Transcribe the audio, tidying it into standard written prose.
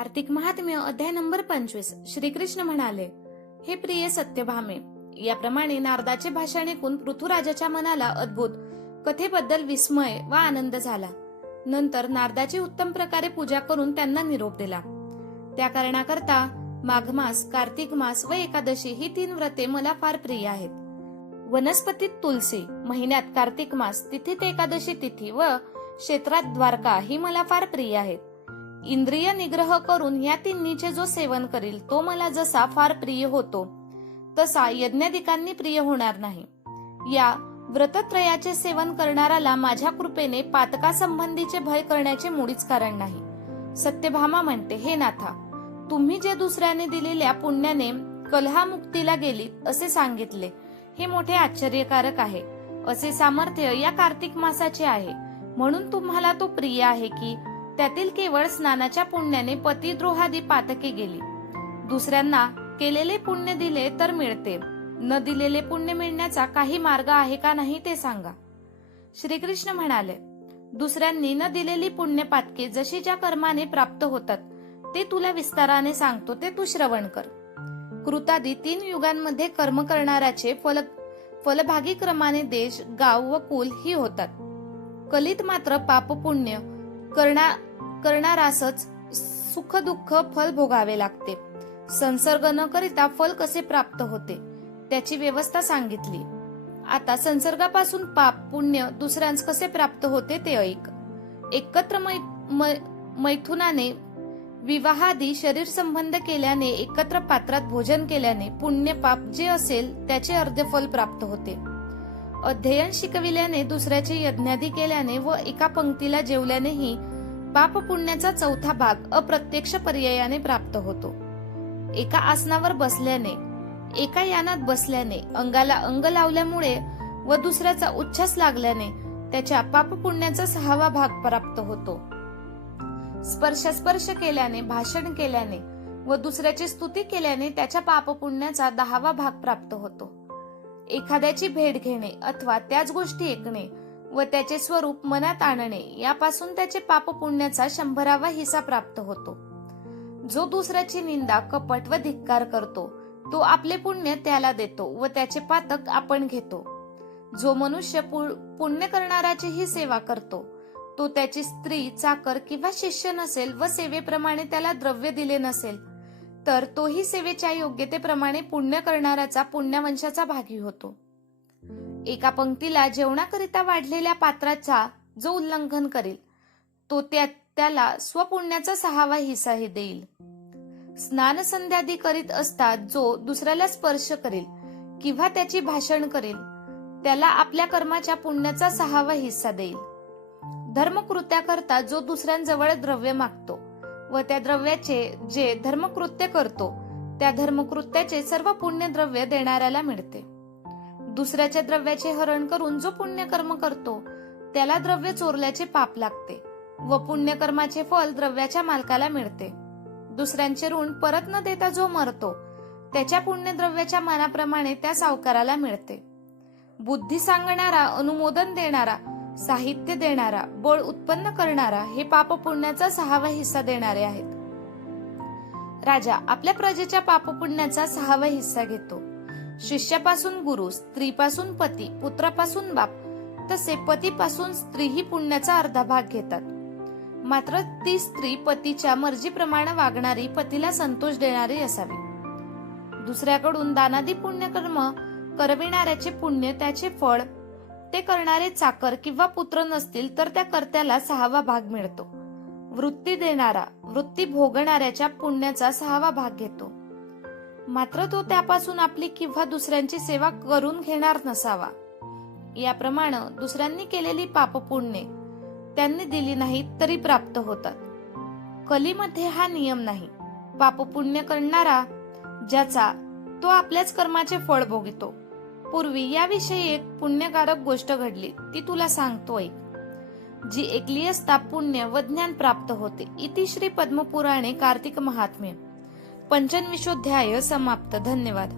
कार्तिक महात्म्य अध्याय नंबर 25. श्रीकृष्ण म्हणाले, हे प्रिय सत्यभामे, याप्रमाणे नारदाचे भाषण ऐकून पृथ्वीराजाच्या मनाला अद्भुत कथेबद्दल विस्मय व आनंद झाला. नंतर नारदाची उत्तम प्रकारे पूजा करून त्यांना निरोप दिला. त्या कारणाकरता माघ मास, कार्तिक मास व एकादशी ही 3 व्रते मला फार प्रिय आहेत. वनस्पतीत तुलसी, महिन्यात कार्तिक मास, तिथीत एकादशी तिथी व क्षेत्रात द्वारका ही मला फार प्रिय आहेत. इंद्रिय निग्रह करून या तिन्हीचे जो सेवन करील तो मला जसा फार प्रिय होतो तसा यज्ञाधिकांनी प्रिय होणार नाही. या व्रतत्रयाचे सेवन करणाराला माझ्या कृपेने पातका संबंधीचे भय करण्याचे मुळीच कारण नाही. सत्यभामा म्हणते, हे नाथा, तुम्ही जे दुसऱ्याने दिलेल्या पुण्याने कलहामुक्तीला गेलीत असे सांगितले, हे मोठे आश्चर्यकारक आहे. असे सामर्थ्य या कार्तिक मासाचे आहे, म्हणून तुम्हाला तो प्रिय आहे की त्यातील केवळ स्नानाच्या पुण्याने पतिद्रोहादी पातके गेली. दुसऱ्यांना केलेले पुण्य दिले तर मिळते, न दिलेले पुण्य मिळण्याचा काही मार्ग आहे का नाही ते सांगा. श्रीकृष्ण म्हणाले, दुसऱ्यांनी न दिलेली पुण्य पातके जशी ज्या कर्माने प्राप्त होतात ते तुला विस्ताराने सांगतो, ते तू श्रवण कर. कृतादी 3 युगांमध्ये कर्म करणाऱ्याचे फलभागी क्रमाने देश, गाव व कुल ही होतात. कलित मात्र पाप पुण्य करणारासच सुख दुःख फल भोगावे लागते. संसर्ग न करिता फल कसे प्राप्त होते त्याची व्यवस्था सांगितली. आता पाप पुण्य दुसऱ्यांस कसे प्राप्त होते ते ऐक. एकत्र मैथुनाने विवाहादी शरीर संबंध केल्याने, एकत्र पात्रात भोजन केल्याने पुण्य पाप जे असेल त्याचे अर्धे फल प्राप्त होते. अध्ययन शिकविल्याने, दुसऱ्याचे यज्ञादी केल्याने व एका पंक्तीला जेवल्यानेही पाप पुण्याचा 4था भाग अप्रत्यक्ष पर्यायाने प्राप्त होतो. एका आसनावर बसल्याने, एका यानात बसल्याने, अंगाला अंग लावल्यामुळे व दुसऱ्याचा उच्छ्वास लागल्याने त्याच्या पाप पुण्याचा 6वा भाग प्राप्त होतो. स्पर्श केल्याने, भाषण केल्याने व दुसऱ्याची स्तुती केल्याने त्याच्या पाप पुण्याचा 10वा भाग प्राप्त होतो. एखाद्याची भेट घेणे अथवा त्याच गोष्टी ऐकणे व त्याचे स्वरूप मनात आणणे यापासून त्याचे पाप पुण्याचा 100वा हिस्सा प्राप्त होतो. जो दुसऱ्याची निंदा, कपट व धिक्कार करतो तो आपले पुण्य त्याला देतो व त्याचे पातक आपण घेतो. जो मनुष्य पुण्य करणाराचीही सेवा करतो तो त्याची स्त्री, चाकर किंवा शिष्य नसेल व सेवेप्रमाणे त्याला द्रव्य दिले नसेल तर तोही सेवेच्या योग्यतेप्रमाणे पुण्य करणाऱ्याचा पुण्यवंशाचा भागी होतो. एका पंक्तीला जेवणाकरिता वाढलेल्या पात्राचा जो उल्लंघन करेल तो त्याला स्वपुण्याचा 6वा हिस्साही देईल. स्नान संध्यादी करीत असता जो दुसऱ्याला स्पर्श करेल किंवा त्याची भाषण करेल त्याला आपल्या कर्माच्या पुण्याचा 6वा हिस्सा देईल. धर्मकृत्याकरता जो दुसऱ्यांजवळ द्रव्य मागतो व त्या द्रव्याचे जे धर्मकृत्य करतो त्या धर्मकृत्याचे सर्व पुण्य द्रव्य देणाऱ्याला मिळते. दुसऱ्याच्या द्रव्याचे हरण करून जो पुण्यकर्म करतो त्याला द्रव्य चोरल्याचे पाप लागते व पुण्यकर्माचे फल द्रव्याच्या मालकाला मिळते. दुसऱ्यांचे ऋण परत न देता जो मरतो त्याच्या पुण्यद्रव्याच्या मानाप्रमाणे त्या सावकाराला मिळते. बुद्धी सांगणारा, अनुमोदन देणारा, साहित्य देणारा, बळ उत्पन्न करणारा हे पाप पुण्याचा 6वा हिस्सा देणारे आहेत. राजा आपल्या प्रजेच्या पाप पुण्याचा 6वा हिस्सा घेतो. शिष्यापासून गुरु, स्त्रीपासून पती, पुत्रापासून बाप तसे पतीपासून स्त्री ही पुण्याचा अर्धा भाग घेतात. मात्र ती स्त्री पतीच्या मर्जीप्रमाणे वागणारी, पतीला संतोष देणारी असावी. दुसऱ्याकडून दानादी पुण्यकर्म करविणाऱ्याचे पुण्य, त्याचे फळ ते करणारे चाकर किंवा पुत्र नसतील तर त्या कर्त्याला 6वा भाग मिळतो. वृत्ती देणारा, वृत्ती भोगणाऱ्याच्या पुण्याचा 6वा भाग घेतो. मात्र तो त्यापासून आपली किंवा दुसऱ्यांची सेवा करून घेणार नसावा. याप्रमाणे दुसऱ्यांनी केलेली पाप पुण्ये त्यांनी दिली नाही तरी प्राप्त होतात. कलीमध्ये हा नियम नाही. पाप पुण्य करणारा ज्याचा तो आपल्याच कर्माचे फळ भोगतो. पूर्वी याविषयी एक पुण्यकारक गोष्ट घडली, ती तुला सांगतो ऐक. जी ऐकली असता पुण्य व ज्ञान प्राप्त होते. इति श्री पद्मपुराणे कार्तिक महात्म्य 25 समाप्त. धन्यवाद.